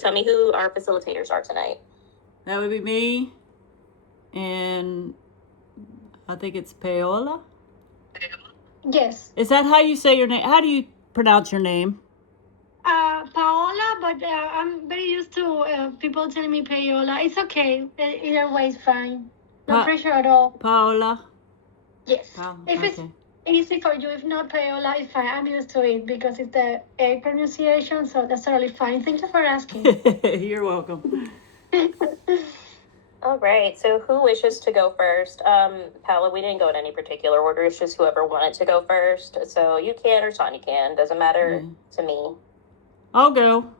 Tell me who our facilitators are tonight. That would be me, and I think it's Paola. Yes. Is that how you say your name? How do you pronounce your name? Paola, but I'm very used to people telling me Paola. It's okay. Either way is fine. No pressure at all. Paola? Yes. If it's easy for you, if not Paola, it's fine. I'm used to it because it's the A pronunciation, so that's totally fine. Thank you for asking. You're welcome. All right, so who wishes to go first? Paola, we didn't go in any particular order. It's just whoever wanted to go first. So you can or Tanya can. Doesn't matter to me. I'll go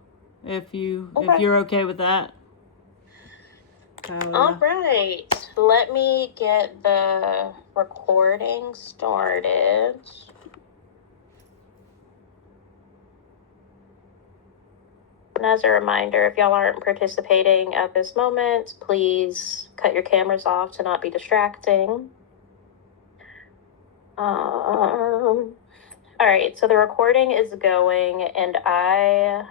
if you're okay with that. Paola. All right, let me get the recording started. And as a reminder, if y'all aren't participating at this moment, please cut your cameras off to not be distracting. All right, so the recording is going, and I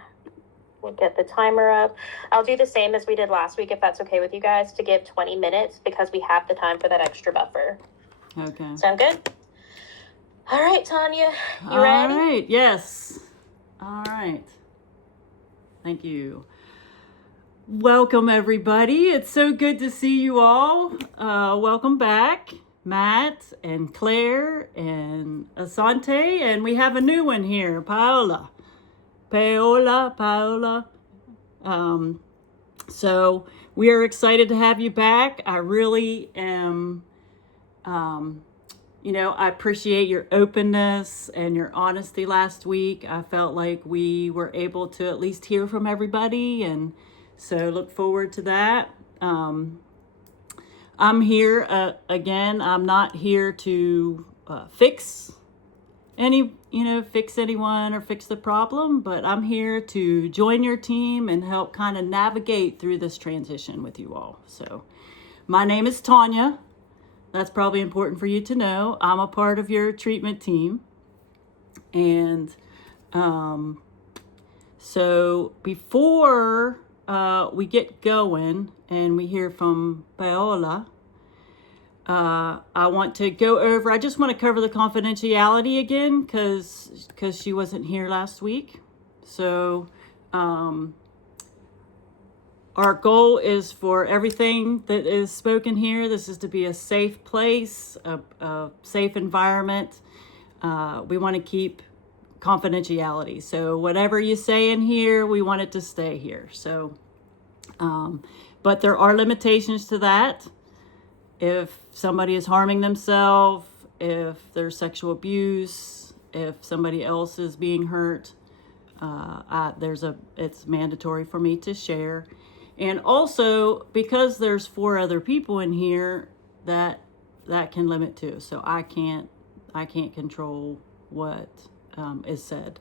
will get the timer up. I'll do the same as we did last week, if that's okay with you guys, to give 20 minutes because we have the time for that extra buffer. Okay. Sound good? All right, Tanya, you ready? All right, yes. All right. Thank you. Welcome, everybody. It's so good to see you all. Welcome back, Matt and Claire and Asante. And we have a new one here, Paola. So we are excited to have you back. I really am, I appreciate your openness and your honesty last week. I felt like we were able to at least hear from everybody, and so look forward to that. I'm here again. I'm not here to fix anyone or fix the problem, but I'm here to join your team and help kind of navigate through this transition with you all. So my name is Tanya. That's probably important for you to know. I'm a part of your treatment team. And so before we get going and we hear from Paola, I just want to cover the confidentiality again because she wasn't here last week. So our goal is for everything that is spoken here. This is to be a safe place, a safe environment. We want to keep confidentiality. So whatever you say in here, we want it to stay here. So, but there are limitations to that. If somebody is harming themselves, if there's sexual abuse, if somebody else is being hurt, it's mandatory for me to share. And also, because there's 4 other people in here, that can limit too. So I can't control what is said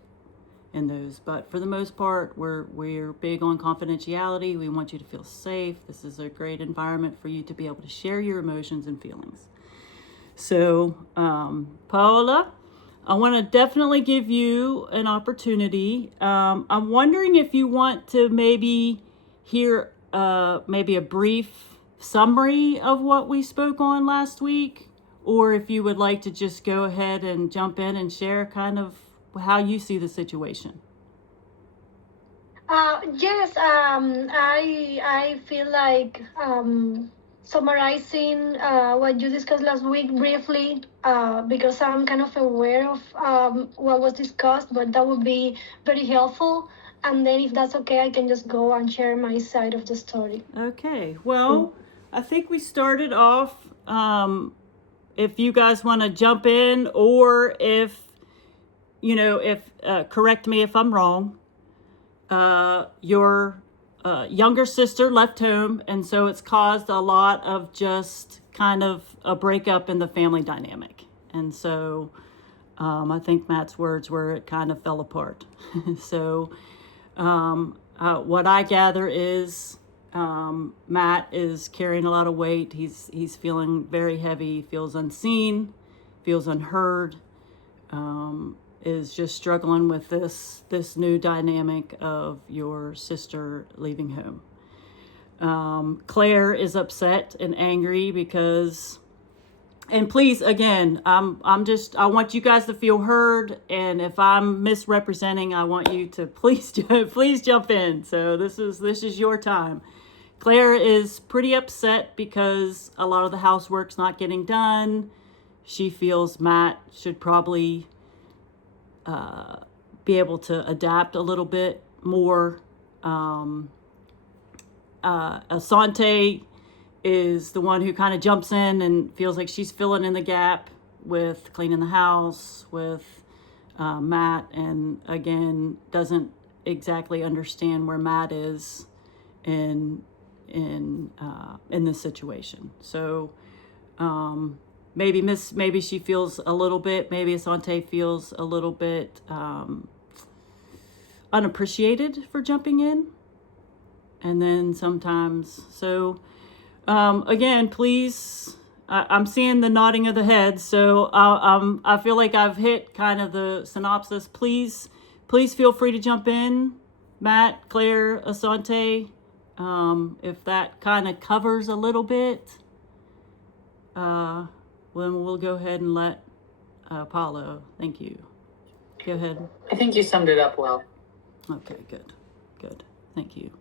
in those. But for the most part, we're big on confidentiality. We want you to feel safe. This is a great environment for you to be able to share your emotions and feelings. So, Paola, I want to definitely give you an opportunity. I'm wondering if you want to maybe hear maybe a brief summary of what we spoke on last week, or if you would like to just go ahead and jump in and share kind of how you see the situation. Yes, I feel like summarizing what you discussed last week briefly, because I'm kind of aware of what was discussed, but that would be very helpful. And then if that's okay, I can just go and share my side of the story. Okay, well, I think we started off, if you guys want to jump in, or if correct me if I'm wrong, your younger sister left home, and so it's caused a lot of just kind of a breakup in the family dynamic. And so I think Matt's words were it kind of fell apart. So what I gather is Matt is carrying a lot of weight. He's feeling very heavy, feels unseen, feels unheard. is just struggling with this new dynamic of your sister leaving home. Claire is upset and angry because, and please, again, I want you guys to feel heard, and if I'm misrepresenting, I want you to please jump in. So this is your time. Claire is pretty upset because a lot of the housework's not getting done. She feels Matt should probably be able to adapt a little bit more. Asante is the one who kind of jumps in and feels like she's filling in the gap with cleaning the house with Matt, and again doesn't exactly understand where Matt is in this situation. So maybe she feels a little bit, maybe Asante feels a little bit unappreciated for jumping in. And then sometimes, so again, please, I'm seeing the nodding of the head, so I feel like I've hit kind of the synopsis. Please feel free to jump in, Matt, Claire, Asante, if that kind of covers a little bit. Then we'll go ahead and let Paulo. Thank you. Go ahead. I think you summed it up well. Okay, good. Thank you.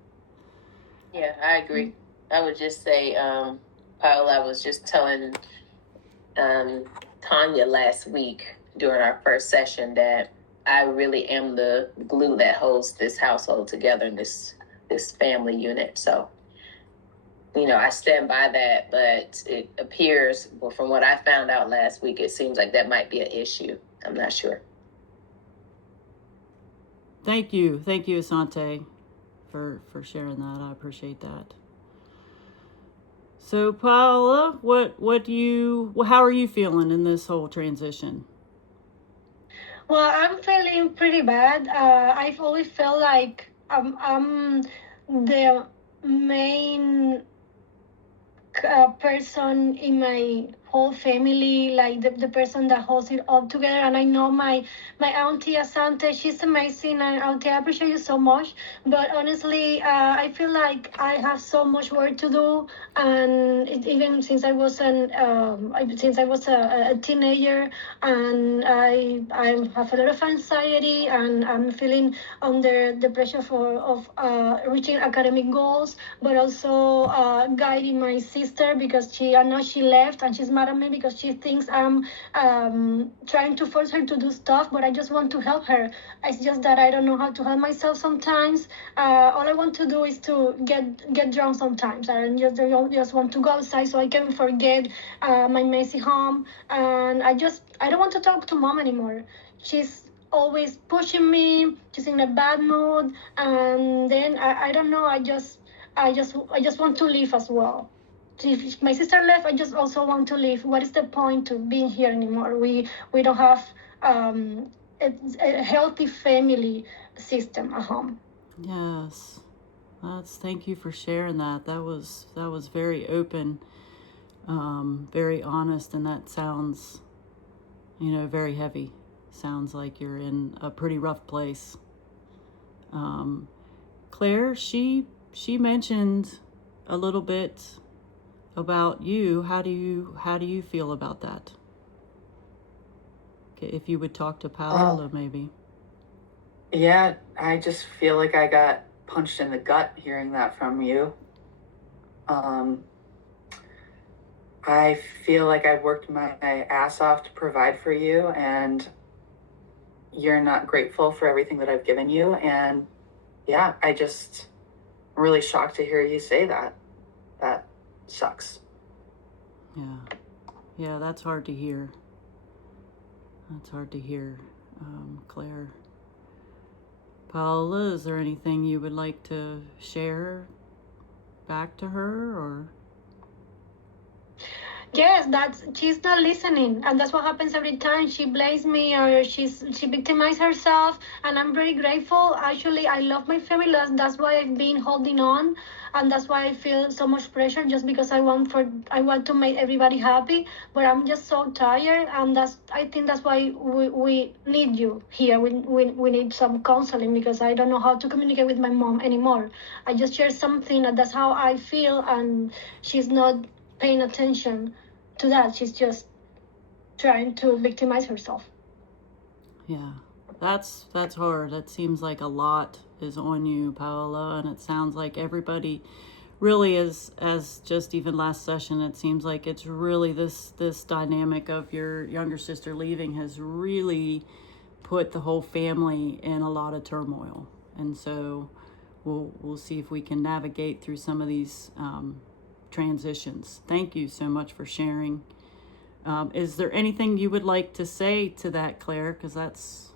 Yeah, I agree. I would just say, Paola, I was just telling Tanya last week during our first session that I really am the glue that holds this household together, this family unit. So, I stand by that, but it appears, well, from what I found out last week, it seems like that might be an issue. I'm not sure. Thank you, Asante, for sharing that. I appreciate that. So, Paola, how are you feeling in this whole transition? Well, I'm feeling pretty bad. I've always felt like I'm the main person in my whole family, like the person that holds it all together. And I know my auntie Asante, she's amazing, and auntie, I appreciate you so much. But honestly, I feel like I have so much work to do, and even since I was a teenager, and I have a lot of anxiety, and I'm feeling under the pressure of reaching academic goals, but also guiding my sister, because I know she left and she's mad at me because she thinks I'm trying to force her to do stuff, but I just want to help her. It's just that I don't know how to help myself sometimes. All I want to do is to get drunk sometimes. I just want to go outside so I can forget my messy home, and I don't want to talk to mom anymore. She's always pushing me. She's in a bad mood, and then I don't know. I just want to leave as well. If my sister left, I just also want to leave. What is the point to being here anymore? We don't have a healthy family system at home. Yes, thank you for sharing that. That was very open, very honest, and that sounds, very heavy. Sounds like you're in a pretty rough place. Claire, she mentioned a little bit about you. How do you feel about that? Okay, if you would talk to Paola, maybe. Yeah, I just feel like I got punched in the gut hearing that from you. I feel like I've worked my ass off to provide for you, and you're not grateful for everything that I've given you. And yeah, I'm really shocked to hear you say that. That sucks. Yeah, that's hard to hear. Claire. Paola, is there anything you would like to share back to her, or? Yes, that's she's not listening, and that's what happens every time. She blames me or she victimizes herself, and I'm very grateful. Actually, I love my family. That's why I've been holding on, and that's why I feel so much pressure just because I want to make everybody happy, but I'm just so tired, and I think that's why we need you here. We need some counseling because I don't know how to communicate with my mom anymore. I just share something, and that's how I feel, and she's not paying attention to that. She's just trying to victimize herself. Yeah, that's hard. That seems like a lot is on you, Paola, and it sounds like everybody really is, as just even last session, it seems like it's really this dynamic of your younger sister leaving has really put the whole family in a lot of turmoil. And so we'll see if we can navigate through some of these transitions. Thank you so much for sharing. Is there anything you would like to say to that, Claire? Because that's...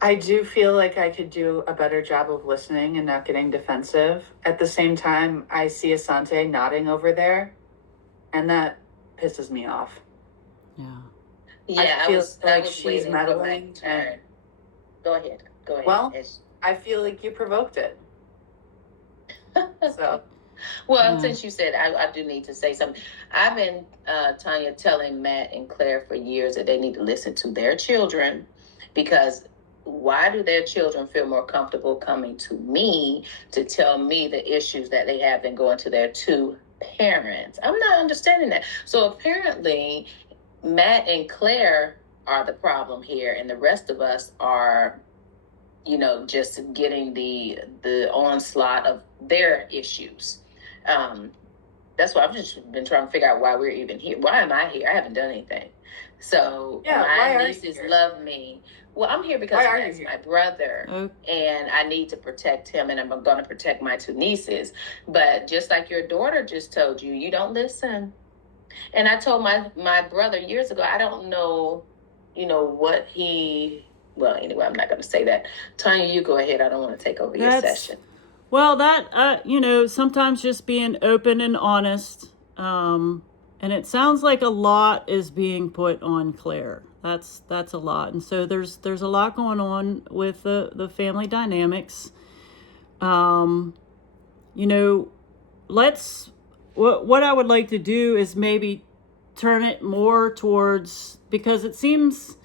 I do feel like I could do a better job of listening and not getting defensive. At the same time, I see Asante nodding over there, and that pisses me off. Yeah. Yeah, I I feel was like I was she's waiting for my meddling turn. and- Go ahead. Well, It's- I feel like you provoked it. So, Well, Yeah. since you said I do need to say something. I've been Tanya telling Matt and Claire for years that they need to listen to their children, because why do their children feel more comfortable coming to me to tell me the issues that they have than going to their two parents? I'm not understanding that. So apparently Matt and Claire are the problem here, and the rest of us are, just getting the onslaught of their issues. That's why I've just been trying to figure out why we're even here. Why am I here? I haven't done anything. So Yeah, why my are you nieces here? love me. Well, I'm here because Why are you Matt's here? my brother, Oh, and I need to protect him, and I'm going to protect my two nieces. But just like your daughter just told you, you don't listen. And I told my brother years ago, I don't know, what he. Well, anyway, I'm not going to say that. Tanya, you go ahead. I don't want to take over your That's- session. well, that sometimes just being open and honest, and it sounds like a lot is being put on Claire. That's a lot, and so there's a lot going on with the family dynamics. Let's what I would like to do is maybe turn it more towards, because it seems,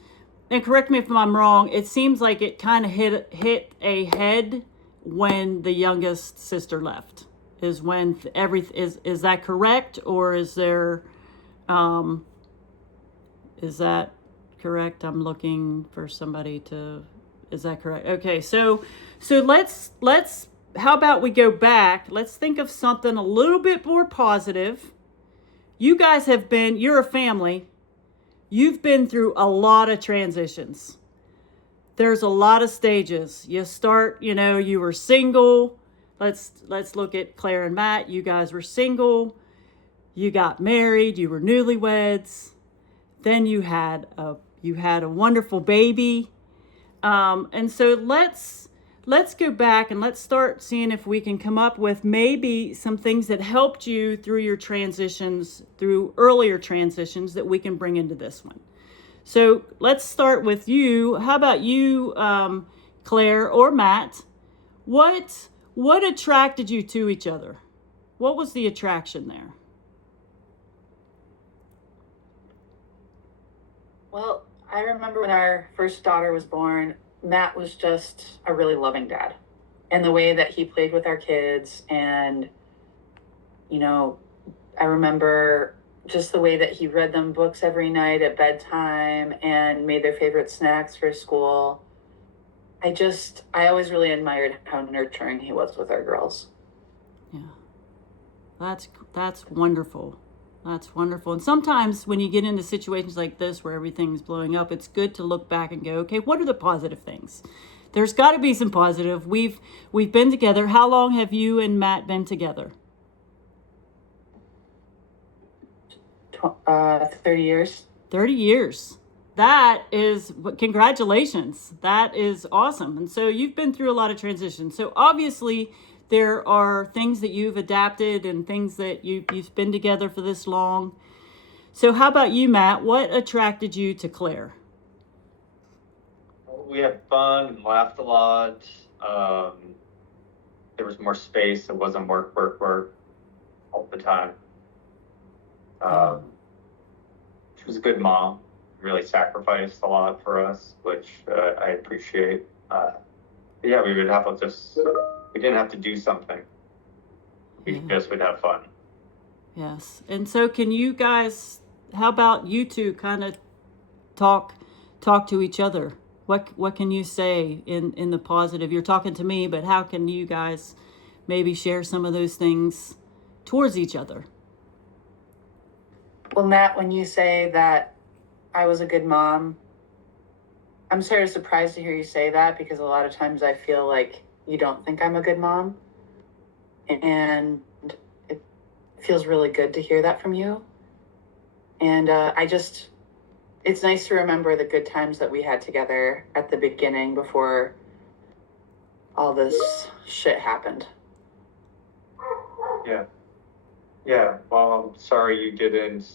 and correct me if I'm wrong, it seems like it kind of hit a head when the youngest sister left. Is when is that correct, or is there is that correct? I'm looking for somebody to. Is that correct? Okay, so let's how about we go back? Let's think of something a little bit more positive. You guys you're a family. You've been through a lot of transitions. There's a lot of stages. You start, you were single. Let's look at Claire and Matt. You guys were single. You got married. You were newlyweds. Then you had a wonderful baby. And so let's go back and let's start seeing if we can come up with maybe some things that helped you through your transitions, through earlier transitions, that we can bring into this one. So let's start with you. How about you, Claire or Matt? What attracted you to each other? What was the attraction there? well, I remember when our first daughter was born, Matt was just a really loving dad. And the way that he played with our kids, and, I remember just the way that he read them books every night at bedtime and made their favorite snacks for school. I always really admired how nurturing he was with our girls. Yeah, that's wonderful. That's wonderful. And sometimes when you get into situations like this where everything's blowing up, it's good to look back and go, okay, what are the positive things? There's got to be some positive. We've been together. How long have you and Matt been together? 30 years. 30 years. That is, congratulations. That is awesome. And so you've been through a lot of transitions. So obviously there are things that you've adapted and things that you've been together for this long. So how about you, Matt? What attracted you to Claire? We had fun and laughed a lot. There was more space. It wasn't work all the time. She was a good mom. Really sacrificed a lot for us, which I appreciate. Yeah, we would have to we didn't have to do something. We just would have fun. Yes. And so can you guys, how about you two kind of talk to each other? What can you say in the positive? You're talking to me, but how can you guys maybe share some of those things towards each other? Well, Matt, when you say that I was a good mom, I'm sort of surprised to hear you say that, because a lot of times I feel like you don't think I'm a good mom. And it feels really good to hear that from you. And it's nice to remember the good times that we had together at the beginning before all this shit happened. Yeah. Well, I'm sorry you didn't.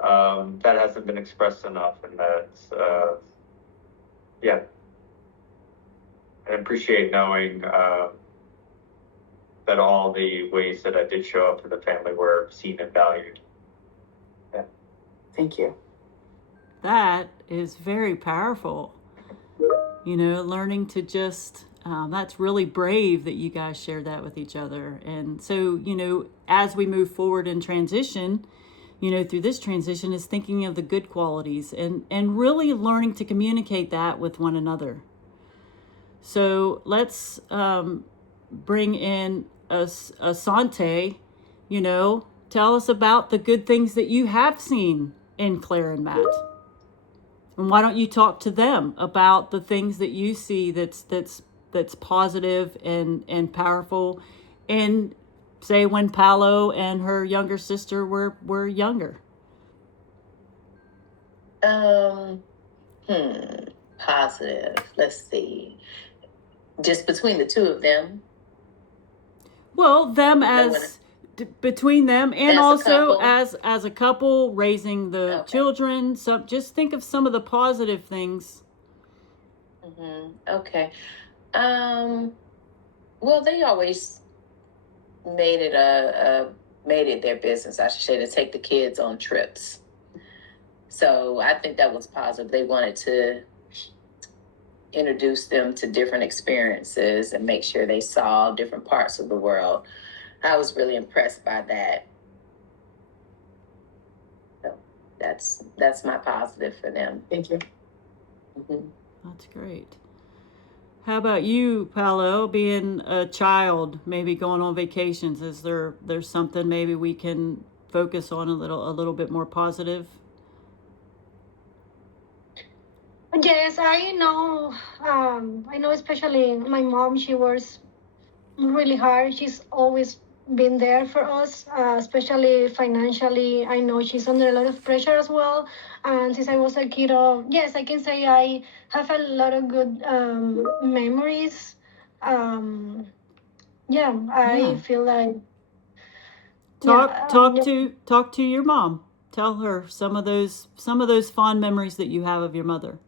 That hasn't been expressed enough, and that's yeah. I appreciate knowing that all the ways that I did show up for the family were seen and valued. Yeah. Thank you. That is very powerful. You know, learning to just, that's really brave that you guys share that with each other. And so, you know, as we move forward in transition, you know, through this transition, is thinking of the good qualities and really learning to communicate that with one another. So let's bring in Asante. You know, tell us about the good things that you have seen in Claire and Matt. And why don't you talk to them about the things that you see that's positive and powerful, and say when Paolo and her younger sister were younger. Positive. Let's see. Just between the two of them. Well, them as between them, and as also a as a couple raising the Okay. children. So just think of some of the positive things. Okay. Well, they always made it their business, I should say, to take the kids on trips. So I think that was positive. They wanted to introduce them to different experiences and make sure they saw different parts of the world. I was really impressed by that. So that's my positive for them. Thank you. That's great. How about you, Paolo, being a child, maybe going on vacations? Is there's something maybe we can focus on a little bit more positive? Yes, I know. I know, especially my mom. She works really hard. She's always been there for us, especially financially. I know she's under a lot of pressure as well. And since I was a kiddo, yes, I can say I have a lot of good memories. Yeah, I feel like talk to your mom. Tell her some of those fond memories that you have of your mother.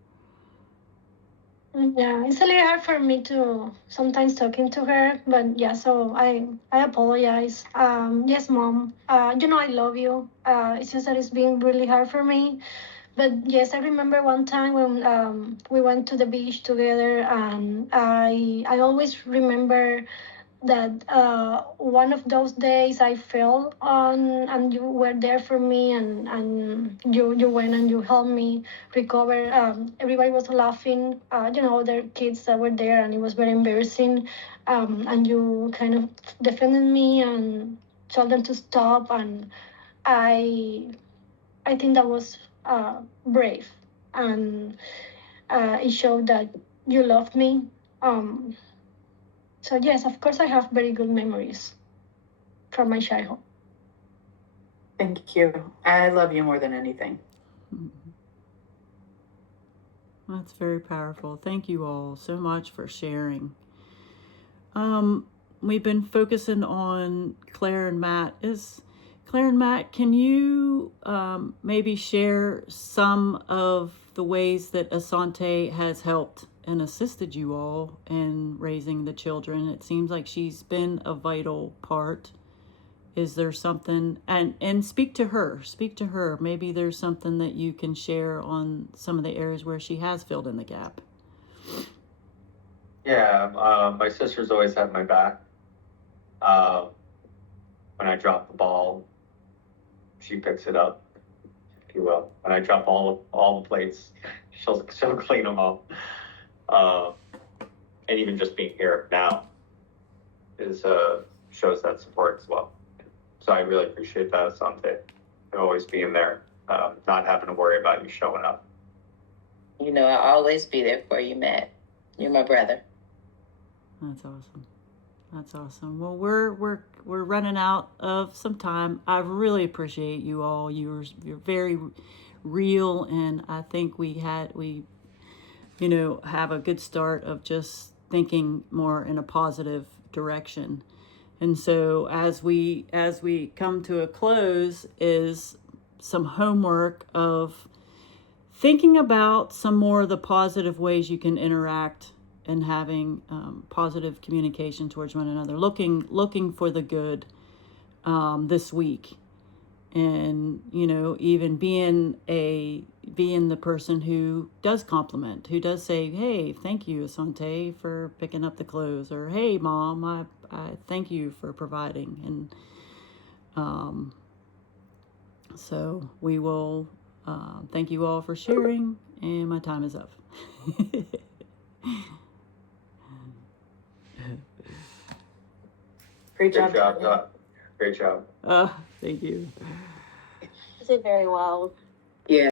Yeah, it's a little hard for me to sometimes talking to her, but yeah, so I apologize. Yes, mom. You know I love you. It's just that it's been really hard for me. But yes, I remember one time when we went to the beach together, and I always remember that one of those days I fell on, and you were there for me, and you went and you helped me recover. Everybody was laughing, you know, other kids that were there, and it was very embarrassing. And you kind of defended me and told them to stop, and I think that was brave, and it showed that you loved me. So yes, of course, I have very good memories from my childhood. Thank you. I love you more than anything. That's very powerful. Thank you all so much for sharing. we've been focusing on Claire and Matt. Claire and Matt, can you maybe share some of the ways that Asante has helped and assisted you all in raising the children? It seems like she's been a vital part. Is there something, and speak to her, maybe there's something that you can share on some of the areas where she has filled in the gap. Yeah, my sister's always had my back. When I drop the ball, she picks it up, if you will. When I drop all the plates, she'll clean them up. And even just being here now is shows that support as well. So I really appreciate that, Asante. Always being there, not having to worry about you showing up. You know, I'll always be there for you, Matt. You're my brother. That's awesome. That's awesome. Well, we're running out of some time. I really appreciate you all. You're very real, and I think we have a good start of just thinking more in a positive direction. And so as we come to a close is some homework of thinking about some more of the positive ways you can interact and having positive communication towards one another, looking for the good this week, and even being the person who does compliment, who does say, hey, thank you, Asante, for picking up the clothes, or hey, Mom, I thank you for providing. And so we will thank you all for sharing, and my time is up. Great job. Great job. Thank you. You did very well.